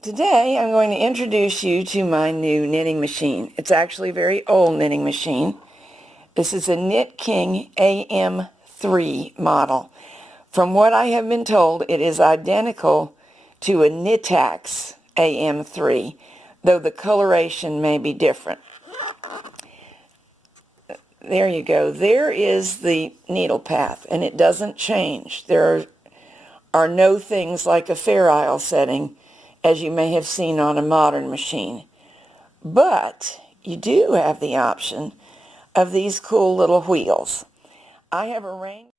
Today I'm going to introduce you to my new knitting machine. It's actually a very old knitting machine. This is a KnitKing am3 model. From what I have been told, it is identical to a Knittax am3, though the coloration may be different. There you go. There is the needle path, and it doesn't change. There are no things like a Fair Isle setting, as you may have seen on a modern machine. But you do have the option of these cool little wheels. I've arranged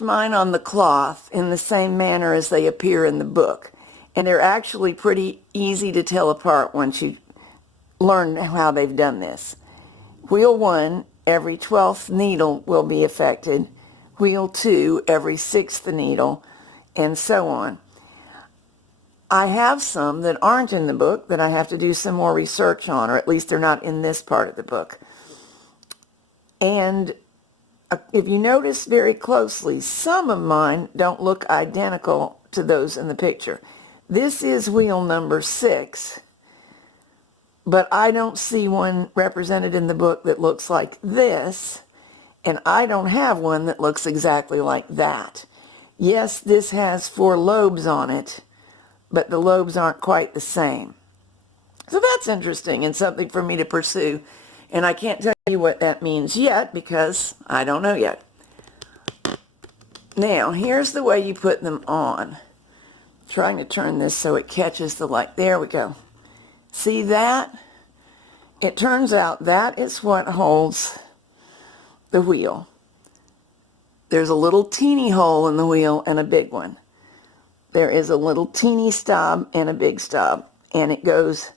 mine on the cloth in the same manner as they appear in the book, and they're actually pretty easy to tell apart once you learn how they've done this. Wheel 1, every 12th needle will be affected. Wheel 2, every 6th needle, and so on. I have some that aren't in the book that I have to do some more research on, or at least they're not in this part of the book. And if you notice very closely, some of mine don't look identical to those in the picture. This is wheel number 6, but I don't see one represented in the book that looks like this, and I don't have one that looks exactly like that. Yes, this has 4 lobes on it, but the lobes aren't quite the same. So that's interesting and something for me to pursue. And I can't tell you what that means yet because I don't know yet. Now, here's the way you put them on. I'm trying to turn this so it catches the light. There we go. See that? It turns out that is what holds the wheel. There's a little teeny hole in the wheel and a big one. There is a little teeny stop and a big stop, and it goes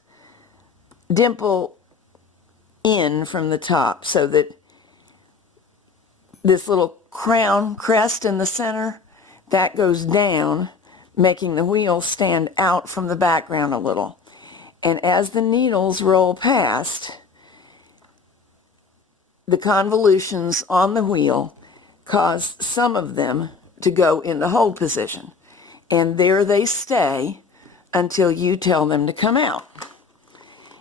dimple in from the top so that this little crown crest in the center, that goes down, making the wheel stand out from the background a little. And as the needles roll past, the convolutions on the wheel cause some of them to go into hold position. And there they stay until you tell them to come out.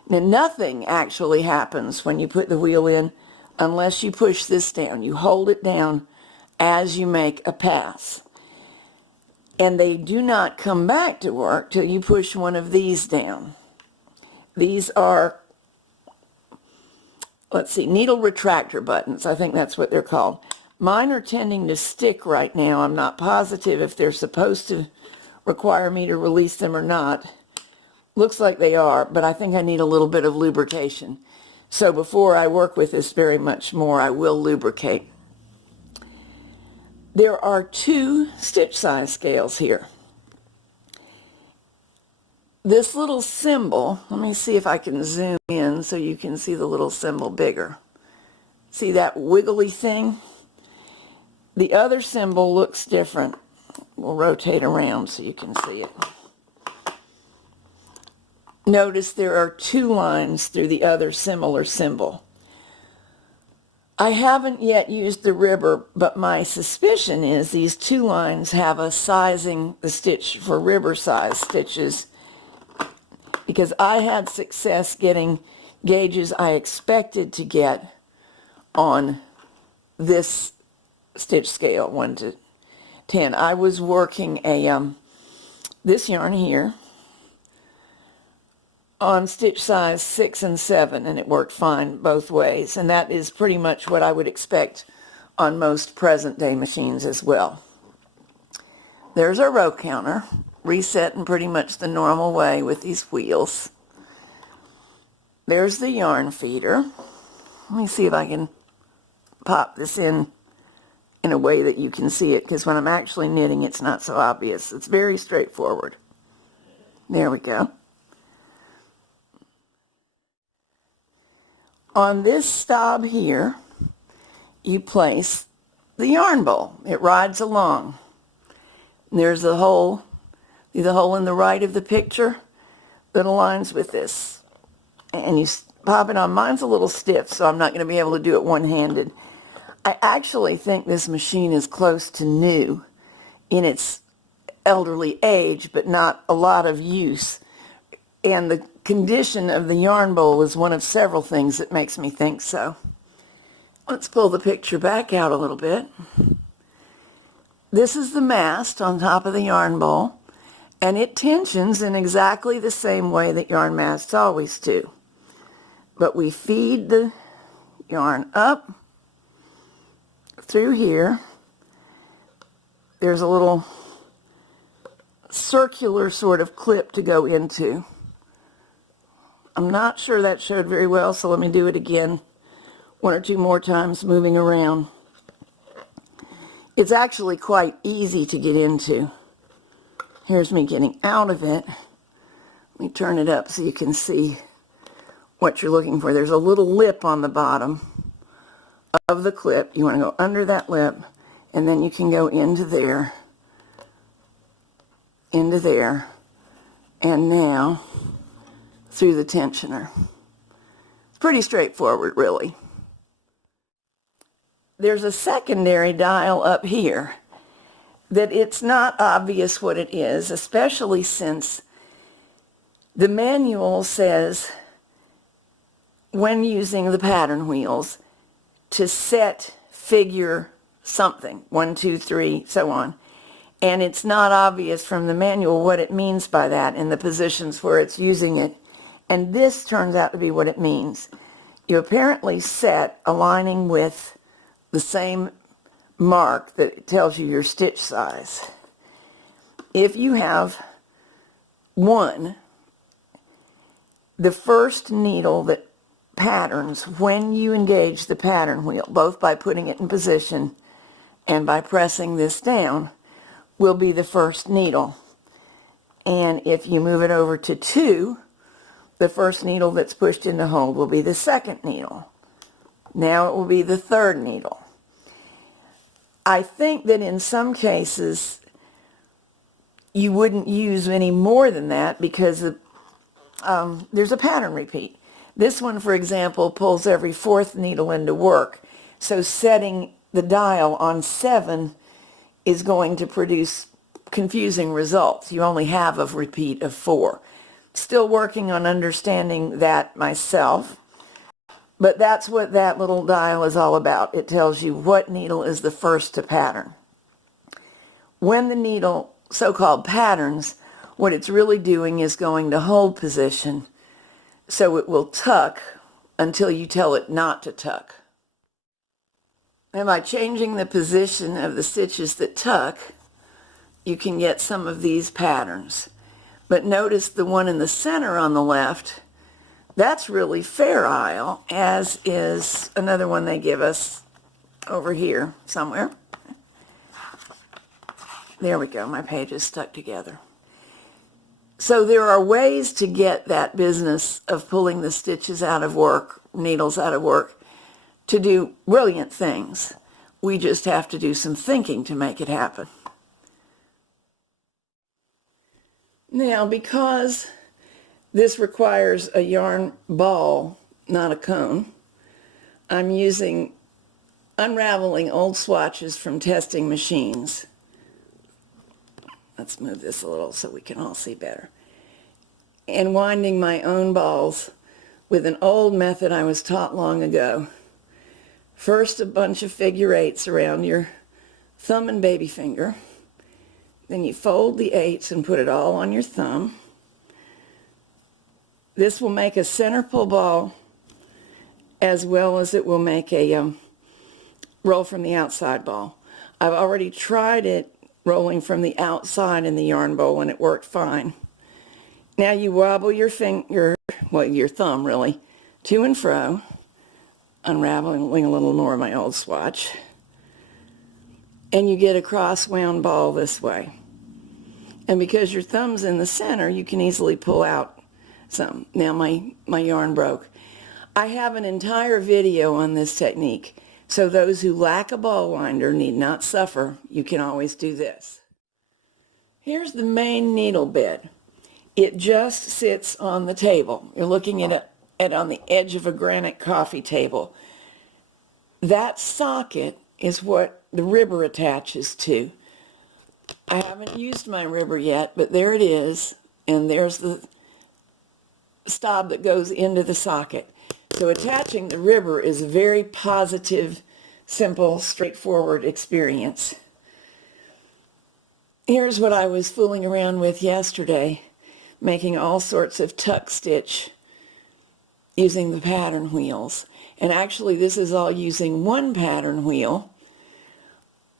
Now, nothing actually happens when you put the wheel in unless you push this down. You hold it down as you make a pass. And they do not come back to work till you push one of these down. These are, let's see, needle retractor buttons. I think that's what they're called. Mine are tending to stick right now. I'm not positive if they're supposed to require me to release them or not. Looks like they are, but I think I need a little bit of lubrication. So before I work with this very much more, I will lubricate. There are 2 stitch size scales here. This little symbol, let me see if I can zoom in so you can see the little symbol bigger. See that wiggly thing? The other symbol looks different. We'll rotate around so you can see it. Notice there are 2 lines through the other similar symbol. I haven't yet used the ribber, but my suspicion is these 2 lines have a sizing the stitch for ribber size stitches, because I had success getting gauges I expected to get on this stitch scale 1 to 10. I was working this yarn here on stitch size 6 and 7, and it worked fine both ways, and that is pretty much what I would expect on most present-day machines as well. There's our row counter, reset in pretty much the normal way with these wheels. There's the yarn feeder. Let me see if I can pop this in a way that you can see it, because when I'm actually knitting it's not so obvious. It's very straightforward. There we go. On this stop here, you place the yarn bowl. It rides along. There's a hole, see the hole in the right of the picture that aligns with this. And you pop it on. Mine's a little stiff, so I'm not going to be able to do it one-handed. I actually think this machine is close to new in its elderly age, but not a lot of use. And the condition of the yarn bowl is one of several things that makes me think so. Let's pull the picture back out a little bit. This is the mast on top of the yarn bowl, and it tensions in exactly the same way that yarn masts always do. But we feed the yarn up through here. There's a little circular sort of clip to go into. I'm not sure that showed very well, so let me do it again one or two more times, moving around. It's actually quite easy to get into. Here's me getting out of it. Let me turn it up so you can see what you're looking for. There's a little lip on the bottom of the clip. You want to go under that lip, and then you can go into there, and now through the tensioner. It's pretty straightforward, really. There's a secondary dial up here that it's not obvious what it is, especially since the manual says when using the pattern wheels to set figure something, 1, 2, 3, so on. And it's not obvious from the manual what it means by that in the positions where it's using it. And this turns out to be what it means. You apparently set aligning with the same mark that tells you your stitch size. If you have 1, the first needle that patterns when you engage the pattern wheel, both by putting it in position and by pressing this down, will be the first needle. And if you move it over to 2, the first needle that's pushed into hold will be the second needle. Now it will be the third needle. I think that in some cases you wouldn't use any more than that because there's a pattern repeat. This one, for example, pulls every 4th needle into work. So setting the dial on 7 is going to produce confusing results. You only have a repeat of 4. Still working on understanding that myself, but that's what that little dial is all about. It tells you what needle is the first to pattern. When the needle so-called patterns, what it's really doing is going to hold position, so it will tuck until you tell it not to tuck. And by changing the position of the stitches that tuck, you can get some of these patterns. But notice the one in the center on the left, that's really Fair Isle, as is another one they give us over here somewhere. There we go, my page is stuck together. So there are ways to get that business of pulling the stitches out of work, needles out of work, to do brilliant things. We just have to do some thinking to make it happen. Now, because this requires a yarn ball, not a cone, I'm unraveling old swatches from testing machines. Let's move this a little so we can all see better. And winding my own balls with an old method I was taught long ago. First, a bunch of figure 8s around your thumb and baby finger. Then you fold the 8s and put it all on your thumb. This will make a center pull ball as well as it will make a roll from the outside ball. I've already tried it rolling from the outside in the yarn bowl and it worked fine. Now you wobble your thumb really, to and fro, unraveling a little more of my old swatch, and you get a cross wound ball this way. And because your thumb's in the center, you can easily pull out some. Now my yarn broke. I have an entire video on this technique, so those who lack a ball winder need not suffer. You can always do this. Here's the main needle bed. It just sits on the table. You're looking at it on the edge of a granite coffee table. That socket is what the ribber attaches to. I haven't used my ribber yet, but there it is, and there's the stop that goes into the socket. So attaching the ribber is a very positive, simple, straightforward experience. Here's what I was fooling around with yesterday, making all sorts of tuck stitch using the pattern wheels. And actually this is all using one pattern wheel.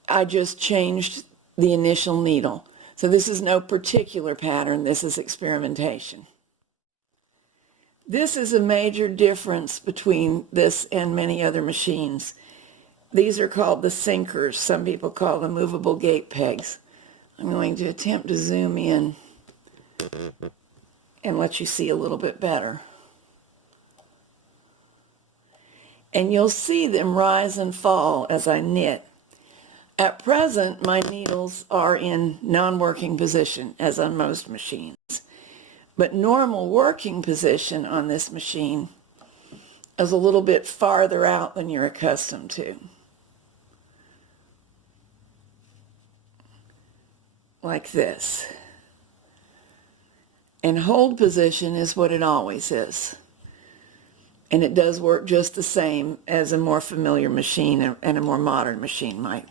I just changed the initial needle. So this is no particular pattern, this is experimentation. This is a major difference between this and many other machines. These are called the sinkers. Some people call them movable gate pegs. I'm going to attempt to zoom in and let you see a little bit better. And you'll see them rise and fall as I knit. At present, my needles are in non-working position, as on most machines. But normal working position on this machine is a little bit farther out than you're accustomed to. Like this. And hold position is what it always is. And it does work just the same as a more familiar machine and a more modern machine might.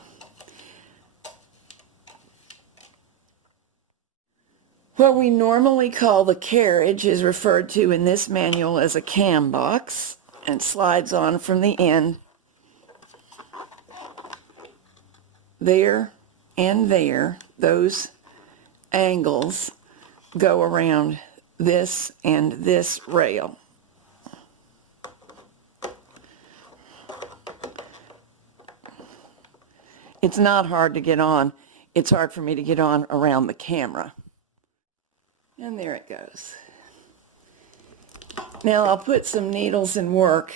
What we normally call the carriage is referred to in this manual as a cam box and slides on from the end there and there. Those angles go around this and this rail. It's not hard to get on. It's hard for me to get on around the camera. And there it goes. Now I'll put some needles in work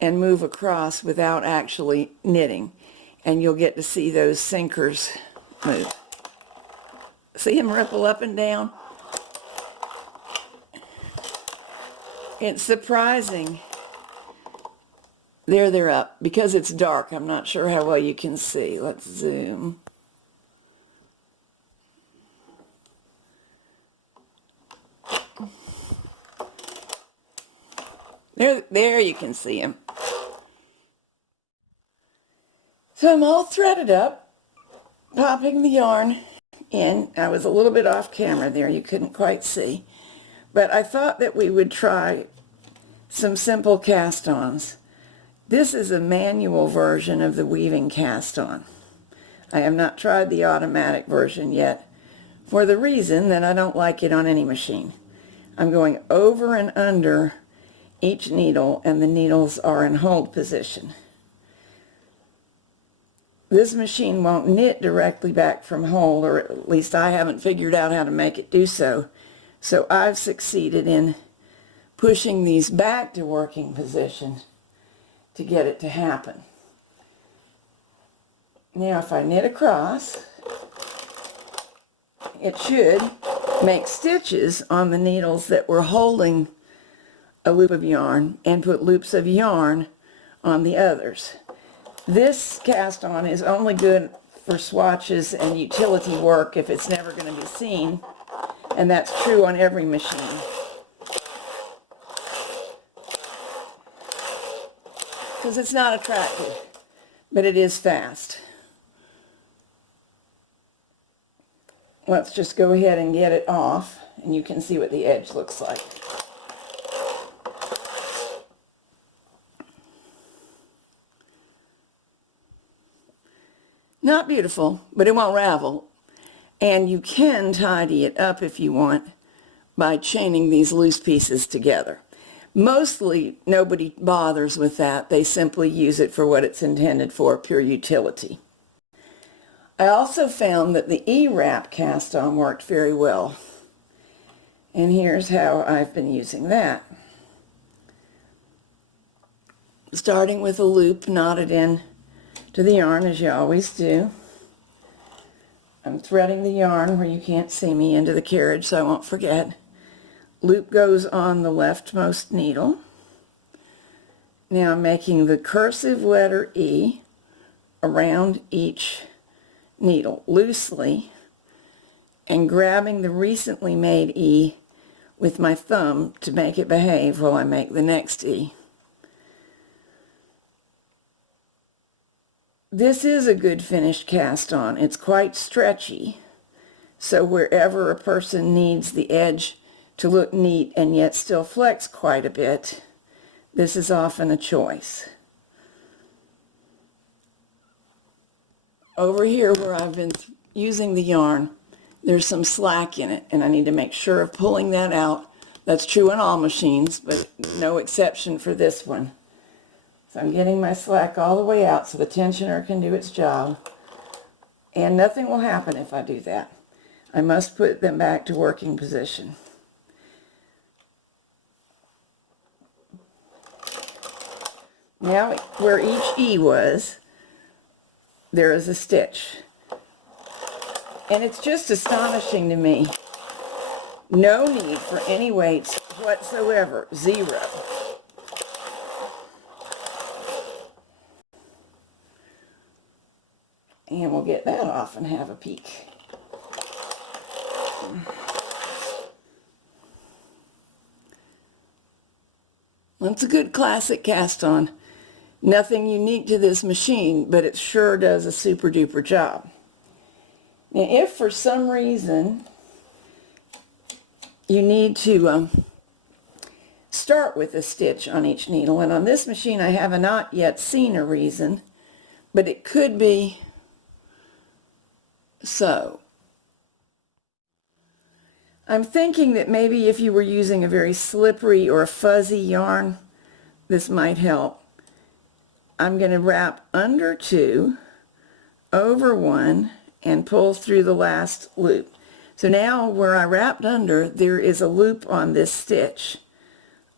and move across without actually knitting, and you'll get to see those sinkers move. See them ripple up and down? It's surprising. There they're up. Because it's dark, I'm not sure how well you can see. Let's zoom. There you can see them. So I'm all threaded up, popping the yarn in. I was a little bit off camera there, you couldn't quite see. But I thought that we would try some simple cast-ons. This is a manual version of the weaving cast-on. I have not tried the automatic version yet for the reason that I don't like it on any machine. I'm going over and under each needle, and the needles are in hold position. This machine won't knit directly back from hold, or at least I haven't figured out how to make it do so. So I've succeeded in pushing these back to working position to get it to happen. Now if I knit across, it should make stitches on the needles that were holding a loop of yarn and put loops of yarn on the others. This cast on is only good for swatches and utility work if it's never going to be seen, and that's true on every machine. Because it's not attractive, but it is fast. Let's just go ahead and get it off, and you can see what the edge looks like. Not beautiful, but it won't ravel. And you can tidy it up if you want by chaining these loose pieces together. Mostly nobody bothers with that. They simply use it for what it's intended for, pure utility. I also found that the E-wrap cast-on worked very well. And here's how I've been using that. Starting with a loop knotted in to the yarn, as you always do. I'm threading the yarn where you can't see me into the carriage so I won't forget. Loop goes on the leftmost needle. Now I'm making the cursive letter E around each needle loosely and grabbing the recently made E with my thumb to make it behave while I make the next E. This is a good finished cast on. It's quite stretchy, so wherever a person needs the edge to look neat and yet still flex quite a bit, this is often a choice. Over here where I've been using the yarn, there's some slack in it, and I need to make sure of pulling that out. That's true in all machines, but no exception for this one. So I'm getting my slack all the way out so the tensioner can do its job. And nothing will happen if I do that. I must put them back to working position. Now, where each E was, there is a stitch. And it's just astonishing to me. No need for any weights whatsoever. Zero. And we'll get that off and have a peek. It's a good classic cast on. Nothing unique to this machine, but it sure does a super duper job. Now, if for some reason you need to start with a stitch on each needle, and on this machine I have not yet seen a reason, but it could be so. I'm thinking that maybe if you were using a very slippery or fuzzy yarn, this might help. I'm going to wrap under 2, over 1, and pull through the last loop. So now where I wrapped under, there is a loop on this stitch.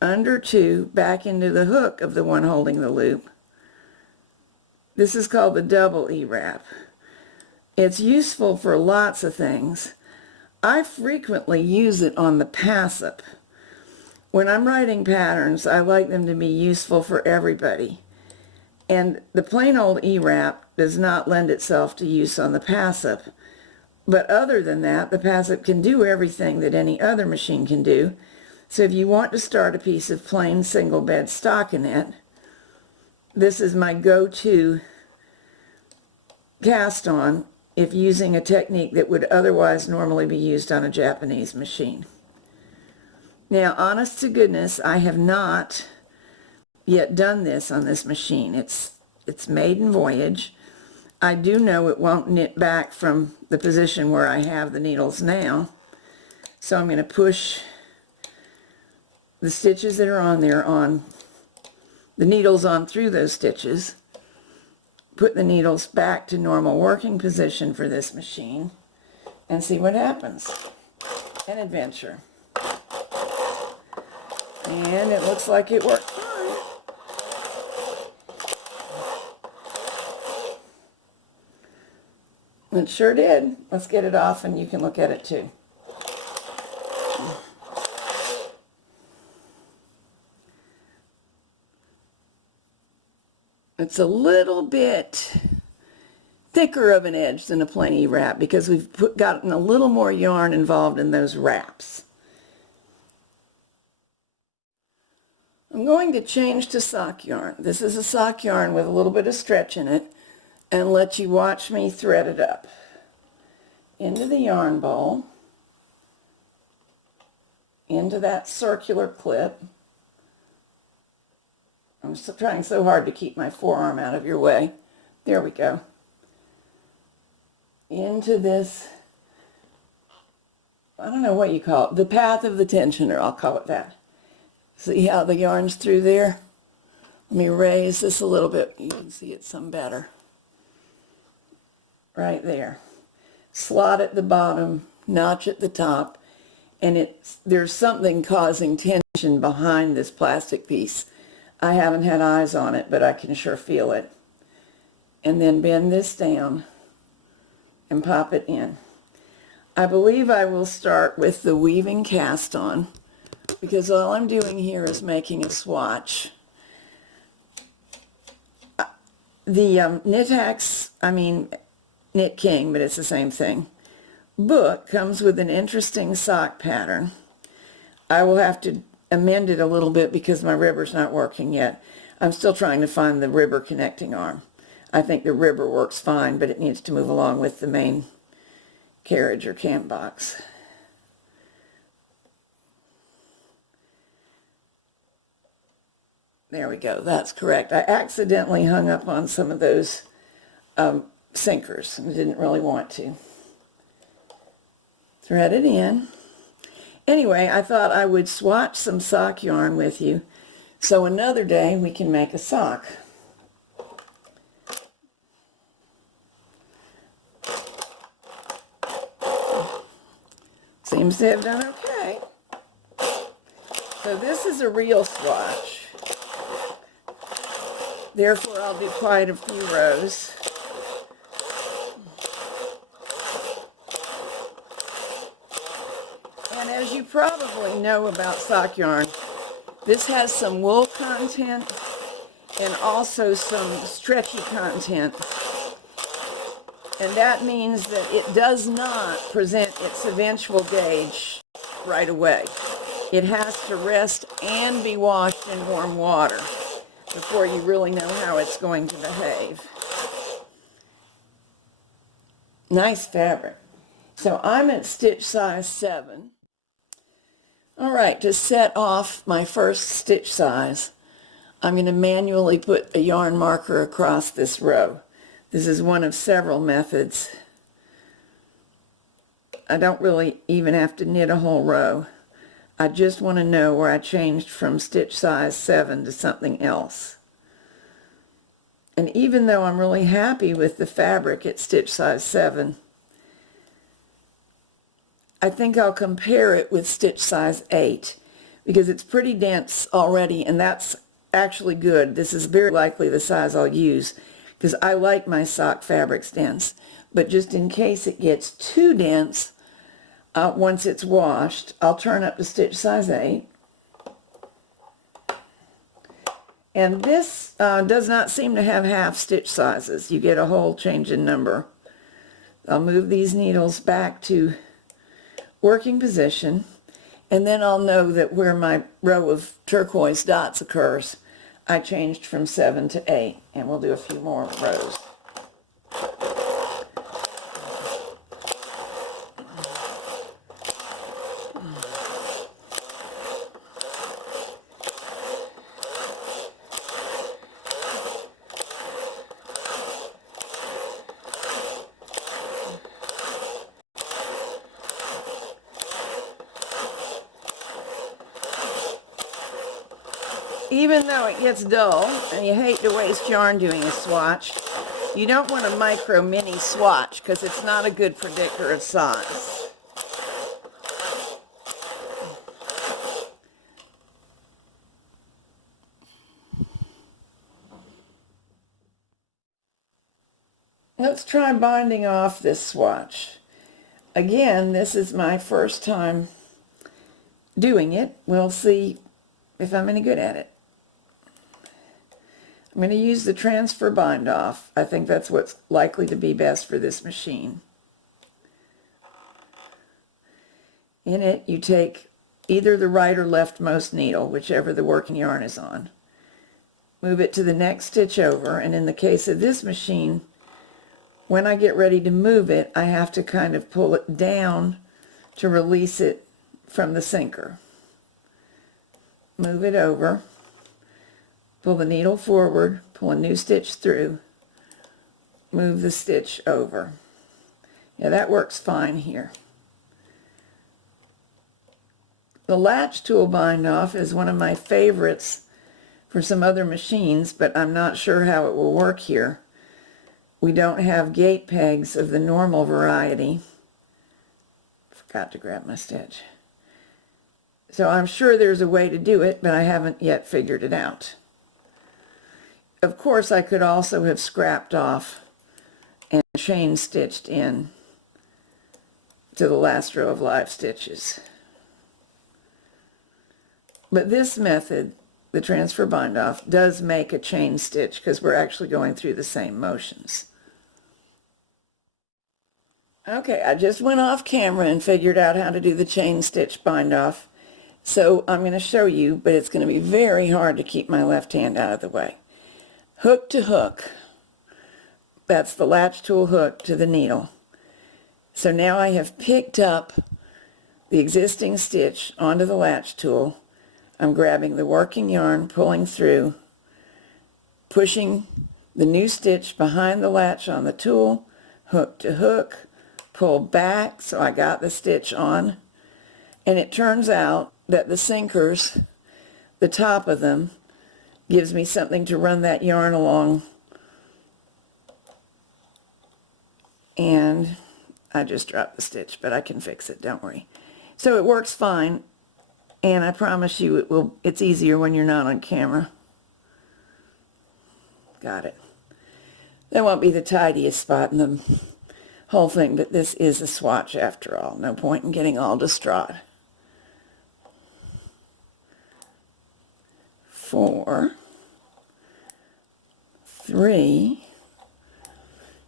Under 2, back into the hook of the one holding the loop. This is called the double E wrap. It's useful for lots of things. I frequently use it on the pass-up. When I'm writing patterns, I like them to be useful for everybody. And the plain old E-wrap does not lend itself to use on the pass-up. But other than that, the pass-up can do everything that any other machine can do. So if you want to start a piece of plain single bed stockinette, this is my go-to cast on if using a technique that would otherwise normally be used on a Japanese machine. Now, honest to goodness, I have not yet done this on this machine. It's maiden voyage. I do know it won't knit back from the position where I have the needles now. So I'm going to push the stitches that are on there on the needles on through those stitches, put the needles back to normal working position for this machine, and see what happens. An adventure. And it looks like it worked fine. It sure did. Let's get it off and you can look at it too. It's a little bit thicker of an edge than a plain E-wrap because we've gotten a little more yarn involved in those wraps. I'm going to change to sock yarn. This is a sock yarn with a little bit of stretch in it, and let you watch me thread it up. Into the yarn bowl, into that circular clip. I'm still trying so hard to keep my forearm out of your way. There we go. Into this, I don't know what you call it, the path of the tensioner, I'll call it that. See how the yarn's through there? Let me raise this a little bit. You can see it some better. Right there. Slot at the bottom, notch at the top, and there's something causing tension behind this plastic piece. I haven't had eyes on it, but I can sure feel it. And then bend this down and pop it in. I believe I will start with the weaving cast on because all I'm doing here is making a swatch. The Knittax, KnitKing, but it's the same thing. Book comes with an interesting sock pattern. I will have to amend it a little bit because my ribber's not working yet. I'm still trying to find the ribber connecting arm. I think the ribber works fine, but it needs to move along with the main carriage or cam box. There we go, that's correct. I accidentally hung up on some of those sinkers and didn't really want to. Thread it in. Anyway, I thought I would swatch some sock yarn with you so another day we can make a sock. Seems to have done okay. So this is a real swatch. Therefore, I'll do quite a few rows. And as you probably know about sock yarn, this has some wool content and also some stretchy content. And that means that it does not present its eventual gauge right away. It has to rest and be washed in warm water before you really know how it's going to behave. Nice fabric. So I'm at stitch size 7. All right, to set off my first stitch size, I'm going to manually put a yarn marker across this row. This is one of several methods. I don't really even have to knit a whole row. I just want to know where I changed from stitch size 7 to something else. And even though I'm really happy with the fabric at stitch size 7, I think I'll compare it with stitch size 8 because it's pretty dense already, and that's actually good. This is very likely the size I'll use because I like my sock fabrics dense. But just in case it gets too dense, once it's washed, I'll turn up to stitch size 8. And this does not seem to have half stitch sizes. You get a whole change in number. I'll move these needles back to working position, and then I'll know that where my row of turquoise dots occurs, I changed from 7 to 8, and we'll do a few more rows. Even though it gets dull and you hate to waste yarn doing a swatch, you don't want a micro mini swatch because it's not a good predictor of size. Let's try binding off this swatch. Again, this is my first time doing it. We'll see if I'm any good at it. I'm going to use the transfer bind off. I think that's what's likely to be best for this machine. In it, you take either the right or leftmost needle, whichever the working yarn is on. Move it to the next stitch over, and in the case of this machine, when I get ready to move it, I have to kind of pull it down to release it from the sinker. Move it over. Pull the needle forward, pull a new stitch through, move the stitch over. Yeah, that works fine here. The Latch tool bind off is one of my favorites for some other machines, but I'm not sure how it will work here. We don't have gate pegs of the normal variety. Forgot to grab my stitch. So I'm sure there's a way to do it, but I haven't yet figured it out. Of course, I could also have scrapped off and chain stitched in to the last row of live stitches. But this method, the transfer bind off, does make a chain stitch because we're actually going through the same motions. Okay, I just went off camera and figured out how to do the chain stitch bind off. So I'm going to show you, but it's going to be very hard to keep my left hand out of the way. Hook to hook. That's the latch tool hook to the needle. So now I have picked up the existing stitch onto the latch tool. I'm grabbing the working yarn, pulling through, pushing the new stitch behind the latch on the tool, hook to hook, pull back so I got the stitch on, and it turns out that the sinkers, the top of them, gives me something to run that yarn along, and I just dropped the stitch, but I can fix it, don't worry. So it works fine, and I promise you it's easier when you're not on camera. Got it. That won't be the tidiest spot in the whole thing, but this is a swatch after all. No point in getting all distraught. 4, 3.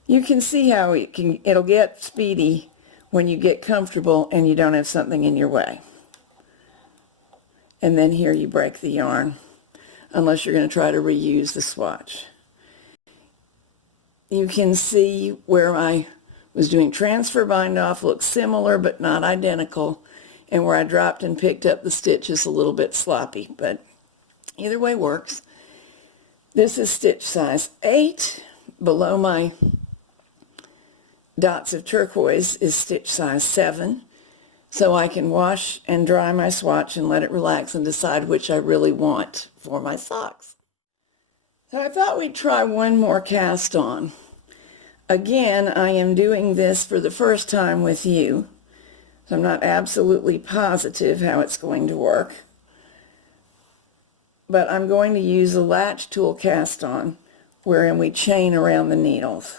You can see how it'll get speedy when you get comfortable and you don't have something in your way. And then here you break the yarn, unless you're going to try to reuse the swatch. You can see where I was doing transfer bind off looks similar but not identical, and where I dropped and picked up the stitch is a little bit sloppy, but either way works. This is stitch size 8. Below my dots of turquoise is stitch size 7, so I can wash and dry my swatch and let it relax and decide which I really want for my socks. So I thought we'd try one more cast on. Again, I am doing this for the first time with you, so I'm not absolutely positive how it's going to work. But I'm going to use a latch tool cast on, wherein we chain around the needles.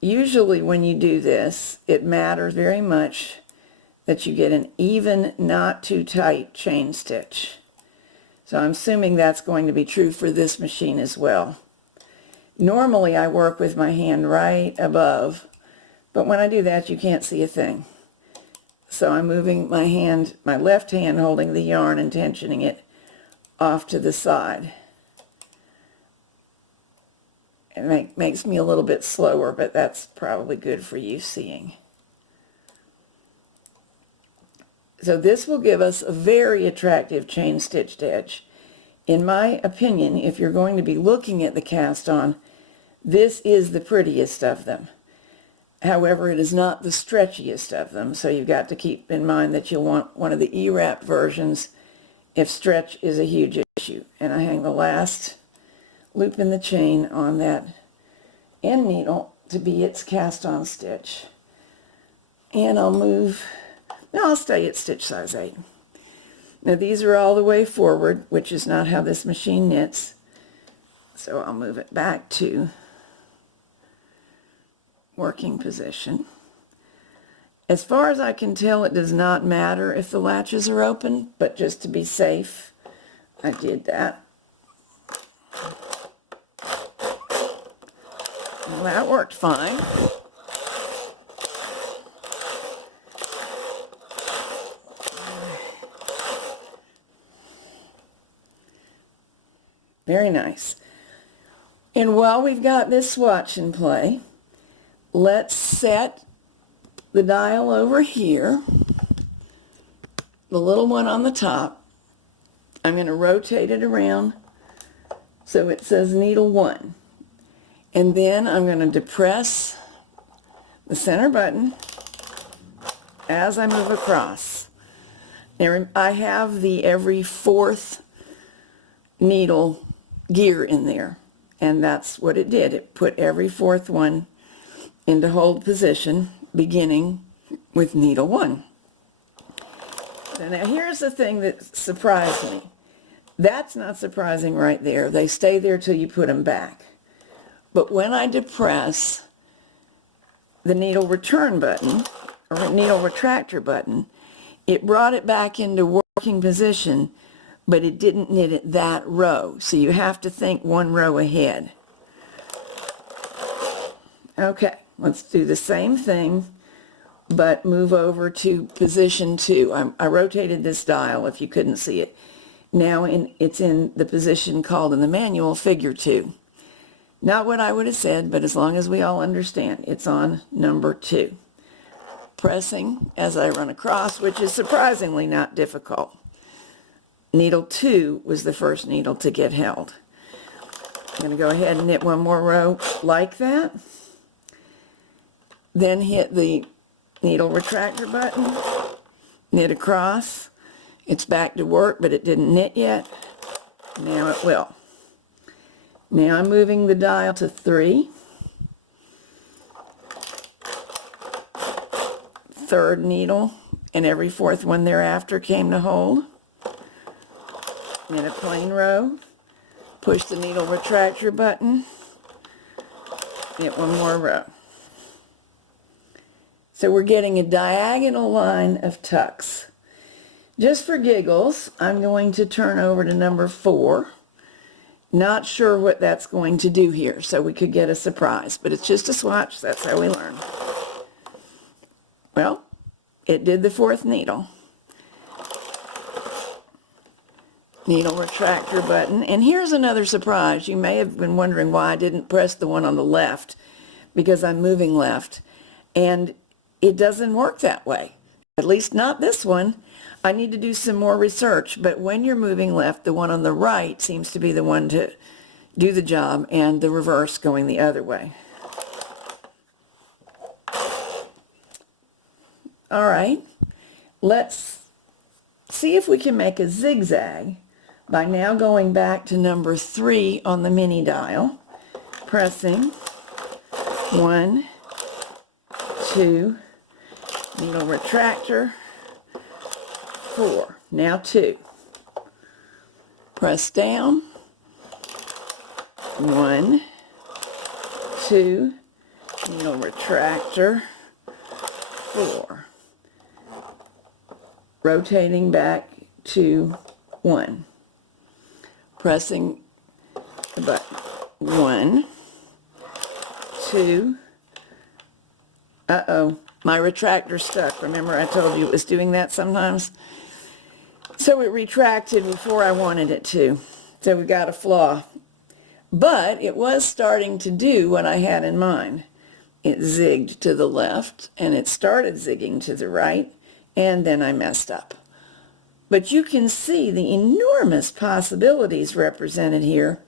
Usually when you do this, it matters very much that you get an even, not too tight chain stitch. So I'm assuming that's going to be true for this machine as well. Normally I work with my hand right above, but when I do that you can't see a thing. So I'm moving my hand, my left hand holding the yarn and tensioning it off to the side. It makes me a little bit slower, but that's probably good for you seeing. So this will give us a very attractive chain stitched edge. In my opinion, if you're going to be looking at the cast on, this is the prettiest of them. However, it is not the stretchiest of them, so you've got to keep in mind that you'll want one of the E-wrap versions if stretch is a huge issue. And I hang the last loop in the chain on that end needle to be its cast on stitch. And I'll stay at stitch size 8. Now these are all the way forward, which is not how this machine knits. So I'll move it back to working position. As far as I can tell, it does not matter if the latches are open, but just to be safe, I did that. Well, that worked fine. Very nice. And while we've got this swatch in play, let's set the dial over here, the little one on the top. I'm going to rotate it around so it says needle 1. And then I'm going to depress the center button as I move across. Now I have the every 4th needle gear in there, and that's what it did. It put every 4th one into hold position, beginning with needle 1. So now here's the thing that surprised me. That's not surprising right there. They stay there till you put them back. But when I depress the needle return button, or needle retractor button, it brought it back into working position, but it didn't knit it that row. So you have to think one row ahead. Okay, let's do the same thing, but move over to position 2. I rotated this dial if you couldn't see it. Now it's in the position called in the manual figure 2. Not what I would have said, but as long as we all understand, it's on number 2. Pressing as I run across, which is surprisingly not difficult. Needle 2 was the first needle to get held. I'm going to go ahead and knit one more row like that. Then hit the needle retractor button, knit across. It's back to work, but it didn't knit yet. Now it will. Now I'm moving the dial to 3. Third needle, and every fourth one thereafter came to hold. Knit a plain row, push the needle retractor button, knit one more row. So we're getting a diagonal line of tucks. Just for giggles, I'm going to turn over to number 4. Not sure what that's going to do here, so we could get a surprise, but it's just a swatch. That's how we learn. Well, it did the 4th needle. Needle retractor button, and here's another surprise. You may have been wondering why I didn't press the one on the left, because I'm moving left, and it doesn't work that way. At least not this one. I need to do some more research, but when you're moving left, the one on the right seems to be the one to do the job, and the reverse going the other way. All right, let's see if we can make a zigzag by now going back to number 3 on the mini dial, pressing 1, 2, needle retractor, 4. Now 2. Press down. 1, 2, needle retractor, 4. Rotating back to 1. Pressing the button. 1, 2. Uh-oh. My retractor stuck. Remember I told you it was doing that sometimes? So it retracted before I wanted it to. So we got a flaw. But it was starting to do what I had in mind. It zigged to the left, and it started zigging to the right, and then I messed up. But you can see the enormous possibilities represented here.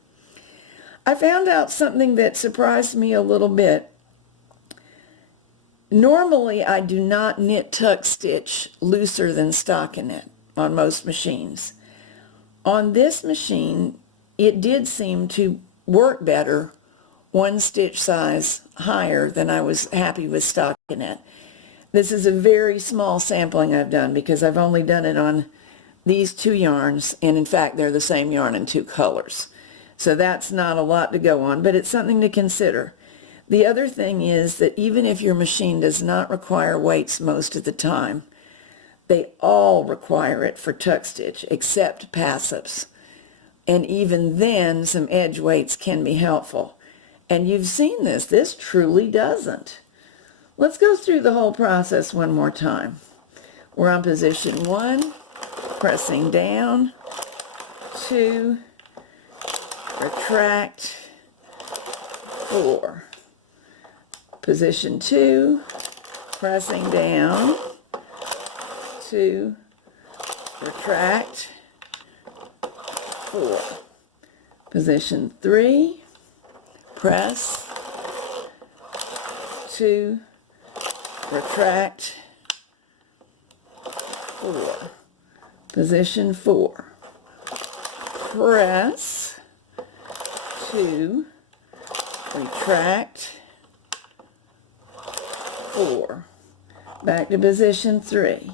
I found out something that surprised me a little bit. Normally, I do not knit tuck stitch looser than stockinette on most machines. On this machine, it did seem to work better 1 stitch size higher than I was happy with stockinette. This is a very small sampling I've done because I've only done it on these 2 yarns, and in fact they're the same yarn in 2 colors. So that's not a lot to go on, but it's something to consider. The other thing is that even if your machine does not require weights most of the time, they all require it for tuck stitch except passives. And even then, some edge weights can be helpful. And you've seen this. This truly doesn't. Let's go through the whole process one more time. We're on position 1, pressing down, 2, retract, 4. Position 2, pressing down, 2, retract, 4. Position 3, press, 2, retract, 4. Position 4, press, 2, retract, 4. Back to position 3.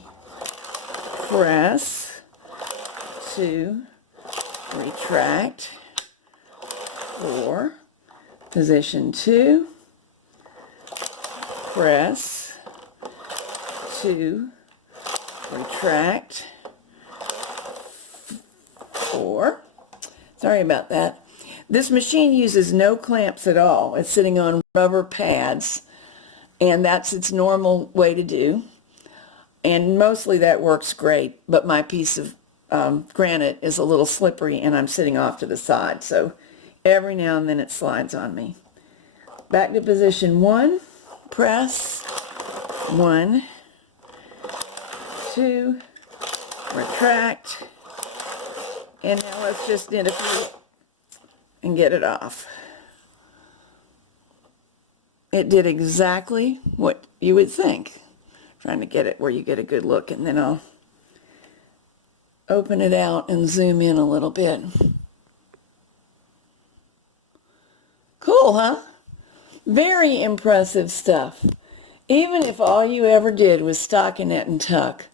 Press, 2, retract, 4. Position 2. Press, 2, retract, 4. Sorry about that. This machine uses no clamps at all. It's sitting on rubber pads. and that's its normal way to do. And mostly that works great, but my piece of granite is a little slippery and I'm sitting off to the side, so every now and then it slides on me. Back to position 1, press, 1, 2, retract, and now let's just knit a few and get it off. It did exactly what you would think. Trying to get it where you get a good look, and then I'll open it out and zoom in a little bit. Cool, huh? Very impressive stuff. Even if all you ever did was stockinette and tuck,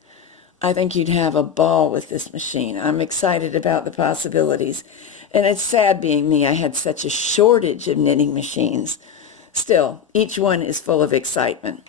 I think you'd have a ball with this machine. I'm excited about the possibilities. And it's sad being me, I had such a shortage of knitting machines. Still, each one is full of excitement.